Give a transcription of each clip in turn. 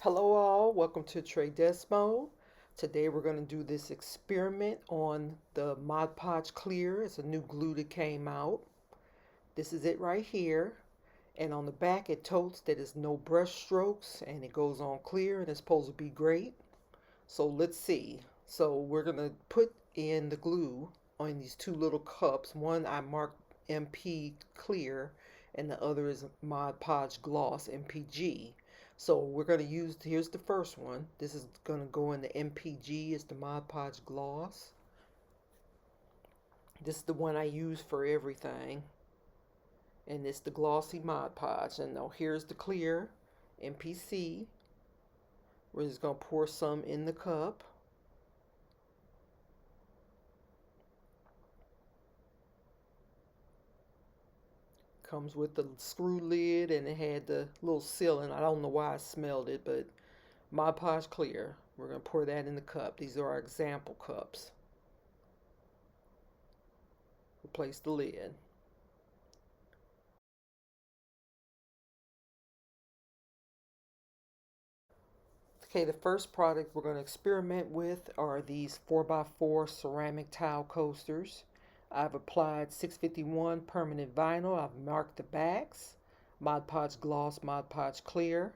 Hello all, welcome to Trade Desmo. Today we're going to do this experiment on the Mod Podge Clear. It's a new glue that came out. This is it right here. And on the back it totes that it's no brush strokes and it goes on clear and it's supposed to be great. So let's see. So we're going to put in the glue on these two little cups. One I marked MP Clear and the other is Mod Podge Gloss MPG. So we're going to use, here's the first one. This is going to go in the MPG. It's the Mod Podge Gloss. This is the one I use for everything. And it's the glossy Mod Podge. And now here's the clear MPC. We're just going to pour some in the cup. Comes with the screw lid and it had the little sealant. I don't know why I smelled it, but Mod Podge Clear. We're going to pour that in the cup. These are our example cups. Replace the lid. Okay, the first product we're going to experiment with are these 4x4 ceramic tile coasters. I've applied 651 permanent vinyl. I've marked the backs. Mod Podge Gloss, Mod Podge Clear.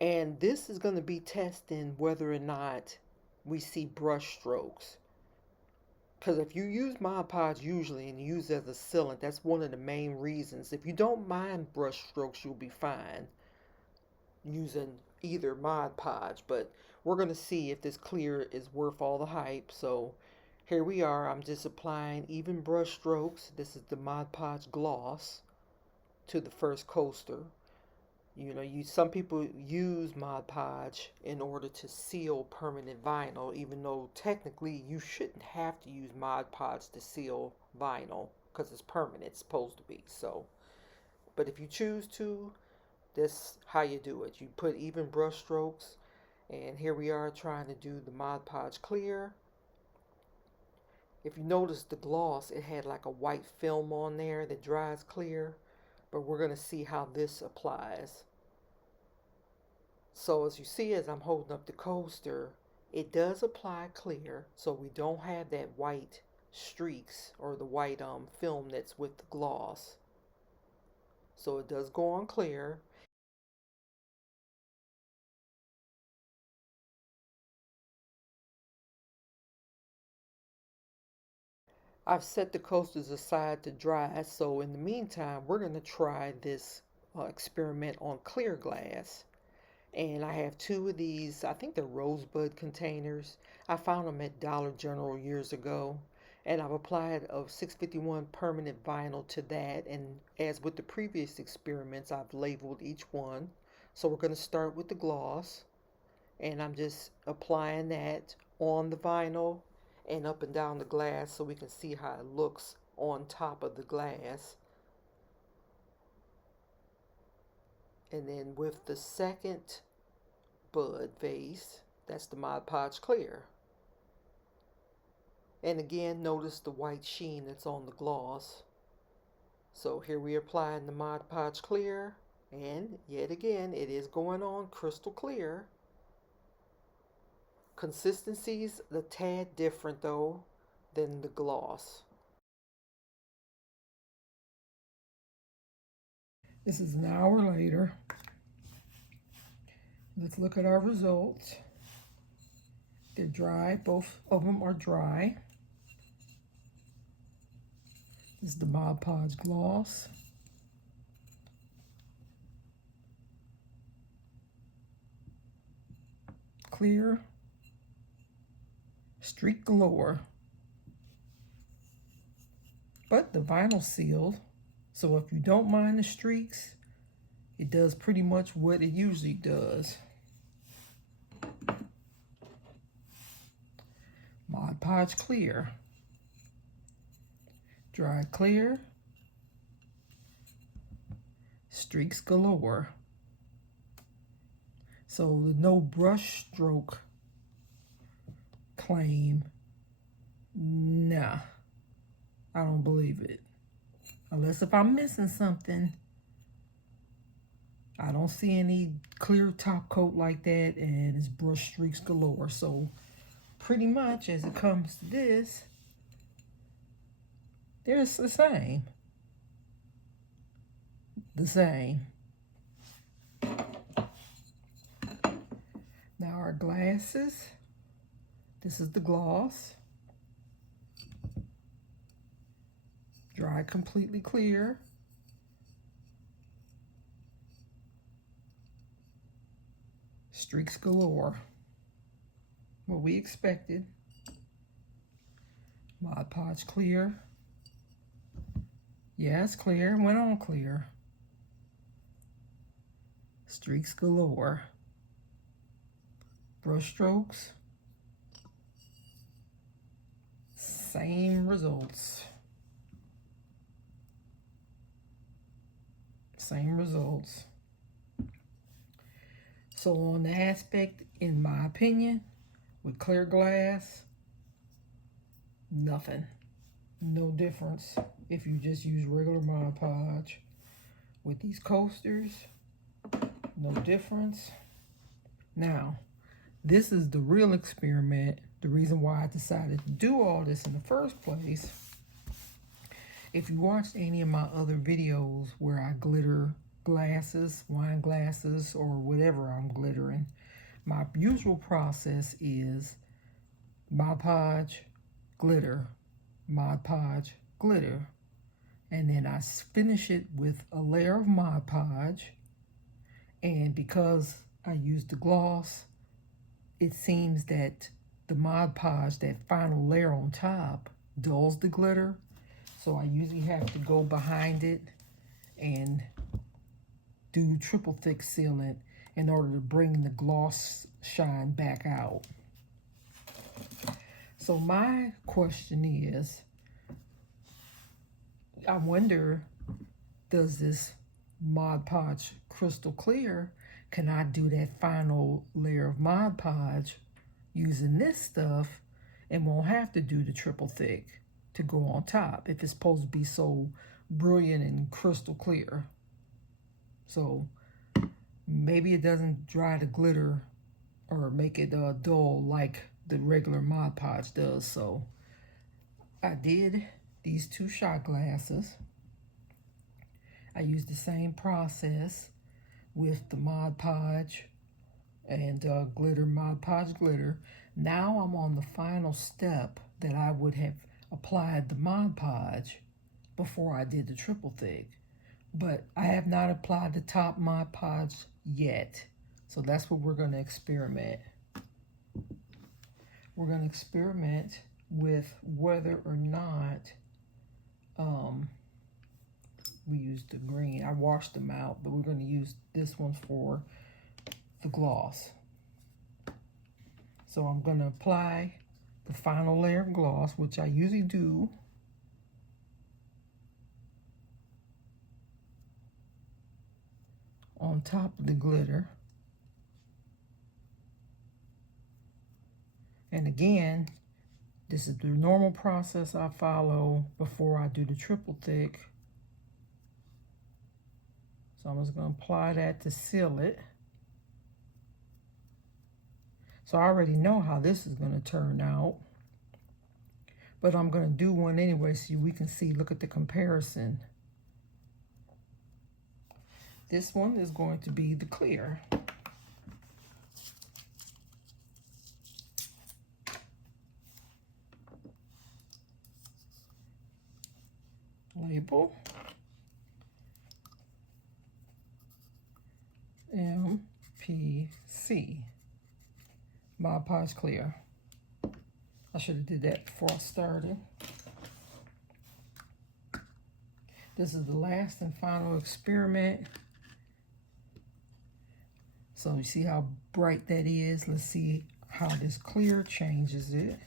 And this is going to be testing whether or not we see brush strokes. Because if you use Mod Podge usually and use it as a sealant, that's one of the main reasons. If you don't mind brush strokes, you'll be fine using either Mod Podge. But we're going to see if this clear is worth all the hype. So here we are. I'm just applying even brush strokes. This is the Mod Podge Gloss to the first coaster. You know, some people use Mod Podge in order to seal permanent vinyl, even though technically you shouldn't have to use Mod Podge to seal vinyl because it's permanent, it's supposed to be. So, but if you choose to, that's how you do it. You put even brush strokes, and here we are trying to do the Mod Podge Clear. If you notice the gloss, it had like a white film on there that dries clear, but we're going to see how this applies. So as you see, as I'm holding up the coaster, it does apply clear, so we don't have that white streaks or the white film that's with the gloss. So it does go on clear. I've set the coasters aside to dry, so in the meantime, we're going to try this experiment on clear glass. And I have two of these, I think they're rosebud containers. I found them at Dollar General years ago. And I've applied a 651 permanent vinyl to that. And as with the previous experiments, I've labeled each one. So we're going to start with the gloss. And I'm just applying that on the vinyl and up and down the glass so we can see how it looks on top of the glass. And then with the second bud vase, that's the Mod Podge Clear. And again, notice the white sheen that's on the gloss. So here we are applying the Mod Podge Clear, and yet again, it is going on crystal clear. Consistency's a tad different though than the gloss. This is an hour later. Let's look at our results. They're dry. Both of them are dry. This is the Mod Podge Gloss. Clear. Streak galore. But the vinyl sealed, so if you don't mind the streaks, it does pretty much what it usually does. Mod Podge Clear. Dry clear. Streaks galore. So the no brush stroke claim, nah, I don't believe it. Unless if I'm missing something. I don't see any clear top coat like that, and it's brush streaks galore. So pretty much as it comes to this, they're the same. The same. Now our glasses. This is the gloss. Dry completely clear. Streaks galore. What we expected. Mod Podge Clear. Yeah, it's clear. Went on clear. Streaks galore. Brush strokes. Same results. Same results. So on the aspect, in my opinion, with clear glass, nothing. No difference if you just use regular Mod Podge. With these coasters, no difference. Now, this is the real experiment. The reason why I decided to do all this in the first place. If you watched any of my other videos where I glitter glasses, wine glasses, or whatever I'm glittering, my usual process is Mod Podge, glitter, Mod Podge, glitter. And then I finish it with a layer of Mod Podge. And because I used the gloss, it seems that the Mod Podge, that final layer on top, dulls the glitter. So I usually have to go behind it and do triple thick sealant in order to bring the gloss shine back out. So my question is, I wonder, does this Mod Podge Crystal Clear, can I do that final layer of Mod Podge using this stuff and won't have to do the triple thick to go on top if it's supposed to be so brilliant and crystal clear? So maybe it doesn't dry the glitter or make it dull like the regular Mod Podge does. So I did these two shot glasses. I used the same process with the Mod Podge and glitter, Mod Podge glitter. Now I'm on the final step that I would have applied the Mod Podge before I did the triple thick. But I have not applied the top Mod Podge yet. So that's what we're going to experiment. We're going to experiment with whether or not we used the green. I washed them out, but we're going to use this one for the gloss. So I'm going to apply the final layer of gloss, which I usually do. On top of the glitter. And again, this is the normal process I follow before I do the triple thick. So I'm just going to apply that to seal it. So I already know how this is going to turn out. But I'm going to do one anyway so we can see, look at the comparison. This one is going to be the clear. Label. MPC. Mod Podge Clear. I should have did that before I started. This is the last and final experiment. So you see how bright that is? Let's see how this clear changes it.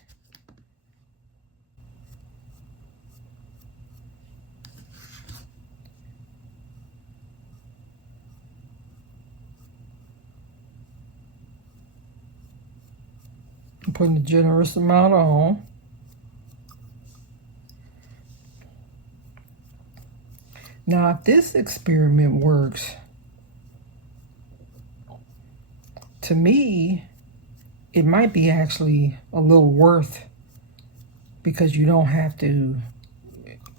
I'm putting a generous amount on. Now, if this experiment works, to me, it might be actually a little worth, because you don't have to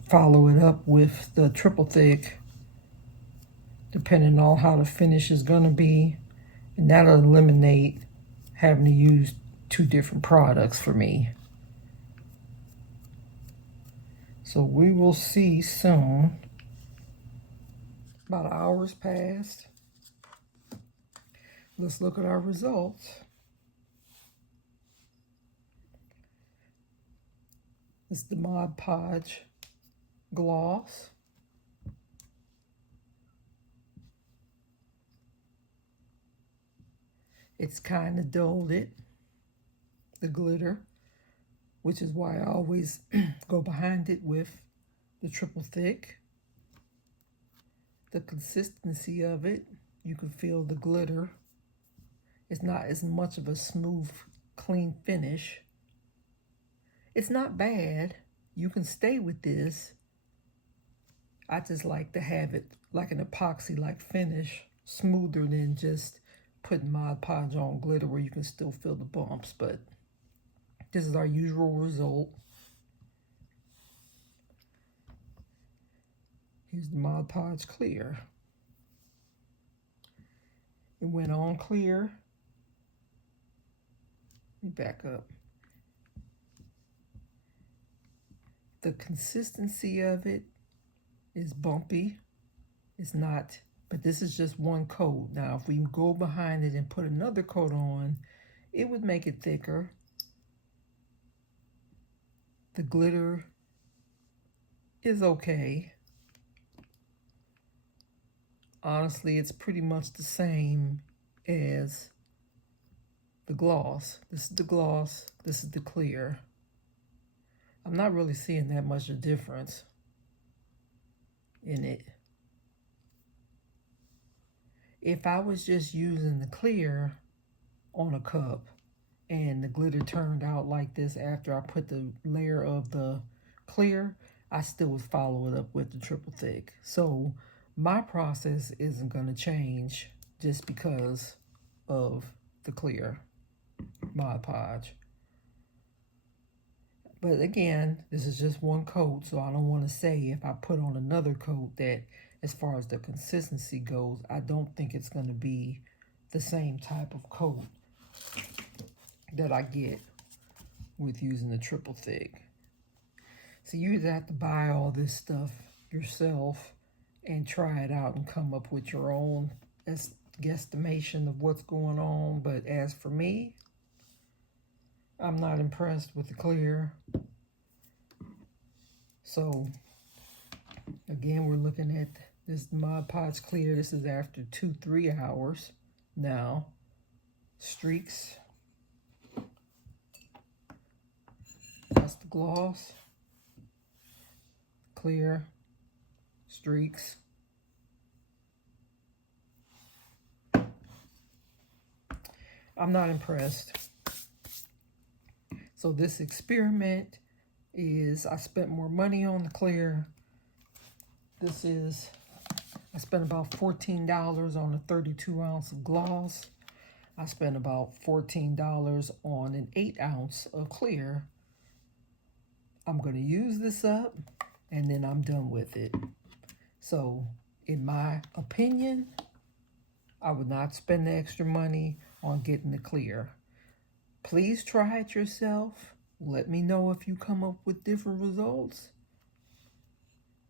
follow it up with the triple thick, depending on how the finish is going to be. And that'll eliminate having to use two different products for me. So we will see soon. About an hour's passed. Let's look at our results. It's the Mod Podge gloss. It's kind of dulled it, the glitter, which is why I always go behind it with the triple thick. The consistency of it, you can feel the glitter. It's not as much of a smooth, clean finish. It's not bad. You can stay with this. I just like to have it like an epoxy-like finish, smoother than just putting Mod Podge on glitter where you can still feel the bumps. But this is our usual result. Here's the Mod Podge Clear. It went on clear. Let me back up. The consistency of it is bumpy. It's not, but this is just one coat. Now, if we go behind it and put another coat on, it would make it thicker. The glitter is okay. Honestly, it's pretty much the same as the gloss. This is the gloss, this is the clear. I'm not really seeing that much of a difference in it. If I was just using the clear on a cup and the glitter turned out like this after I put the layer of the clear, I still would follow it up with the triple thick. So my process isn't going to change just because of the clear Mod Podge. But again, this is just one coat, so I don't want to say if I put on another coat that, as far as the consistency goes, I don't think it's going to be the same type of coat that I get with using the triple thick. So you either have to buy all this stuff yourself and try it out and come up with your own guesstimation of what's going on. But as for me, I'm not impressed with the clear. So again, we're looking at this Mod Podge Clear. This is after 2-3 hours now. Streaks. That's the gloss. Clear. Streaks. I'm not impressed. So this experiment is, I spent more money on the clear. This is, I spent about $14 on a 32 ounce of gloss. I spent about $14 on an 8 ounce of clear. I'm gonna use this up and then I'm done with it. So in my opinion, I would not spend the extra money on getting the clear. Please try it yourself. Let me know if you come up with different results.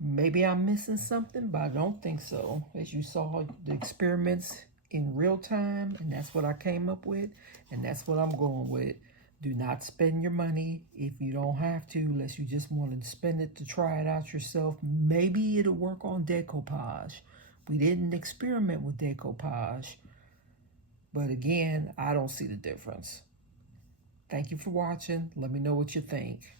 Maybe I'm missing something, but I don't think so. As you saw the experiments in real time, and that's what I came up with, and that's what I'm going with. Do not spend your money if you don't have to, unless you just want to spend it to try it out yourself. Maybe it'll work on decoupage. We didn't experiment with decoupage, but again, I don't see the difference. Thank you for watching. Let me know what you think.